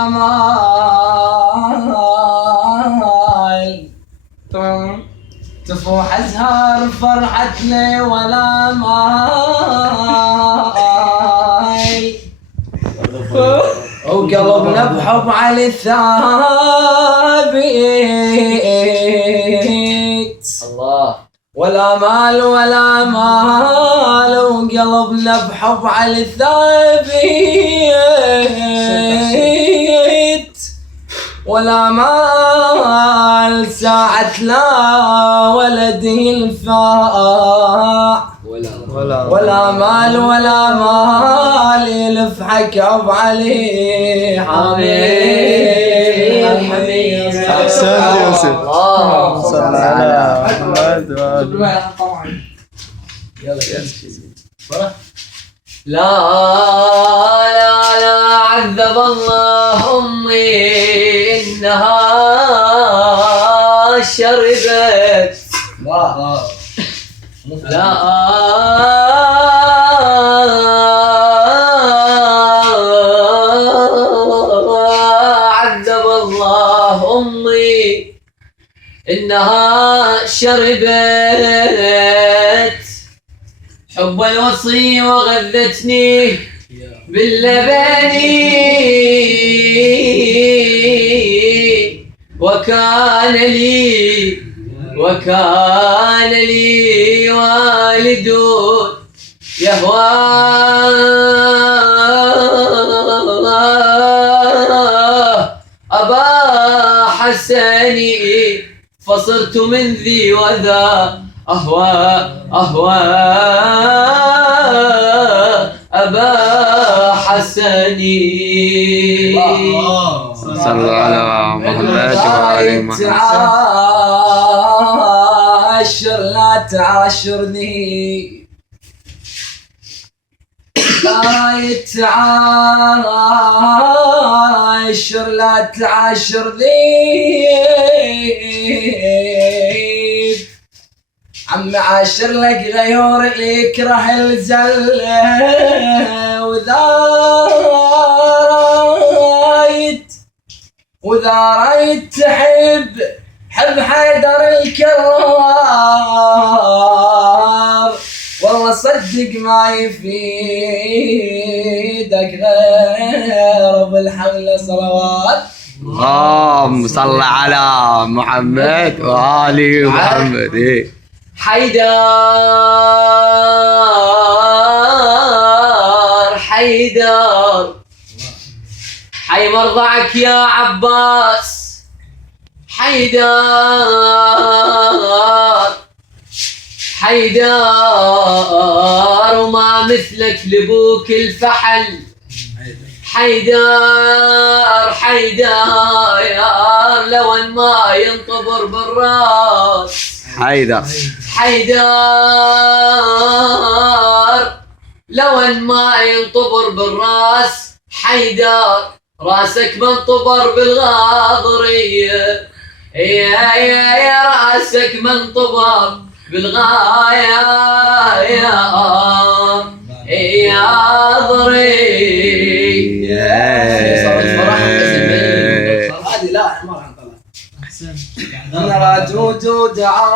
مال تفوح أزهار فرحتنا ولا مال وقلبنا بحب علي الثابت الله ولا مال ولا مال وقلبنا بحب علي الثابت ولا مال ساعة لا ولد ينفع ولا مال ولا مال يلف حكب عليه حميد أحسنت يوسف. صل على محمد لا عذب الله أمي إنها شربت لا عذب الله أمي إنها شربت حب الوصي وغذتني باللبن وكان لي والد يهوى أبا حسني فصرت من ذي وذا أهوى أبا حسني صلوا على محمد وعلى محمد. تعاشر لا تعاشرني لا يتعاشر لا تعاشرني عم عاشر لك غيور اللي يكره الزلة وإذا رايت تحب حب حيدر الكرار والله صدق ما يفيدك غير بالحمل صلوات اللهم صل على محمد وآل محمد. حيدر حي مرضعك يا عباس حيدر وما مثلك لبوك الفحل حيدر لو ان ما ينطبر بالراس حيدر لو ان ما ينطبر بالراس حيدر راسك منطبر بالغاضرية يا راسك منطبر بالغاية يا ضري هذه لا ما راح نطلع انا راجود ودعان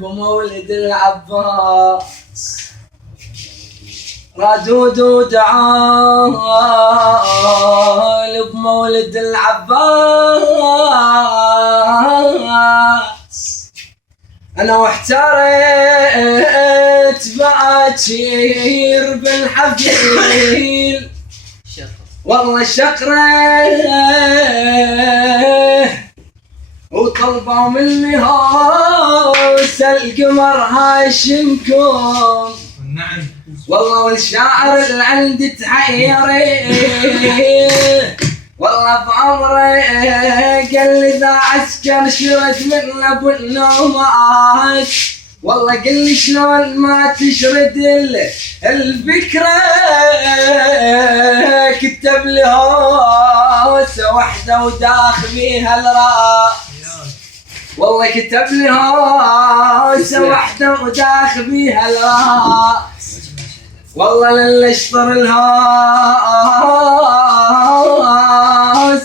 بمولد العباس راجود ودعان بمولد العباس انا واحتريت باكر بالحفيل والله شقره وطلبوا مني هوس القمر هاشمكم والله والشاعر اللي عندي تحيري والله بعمره قال لي ذا عسكر شرد من ابو النومات والله قل لي شلون ما تشرد الفكرة كتب لي هوسة واحدة وداخ بيها الراس والله كتب لي هوسة واحدة وداخ بيها الراس والله للي اشطر الهام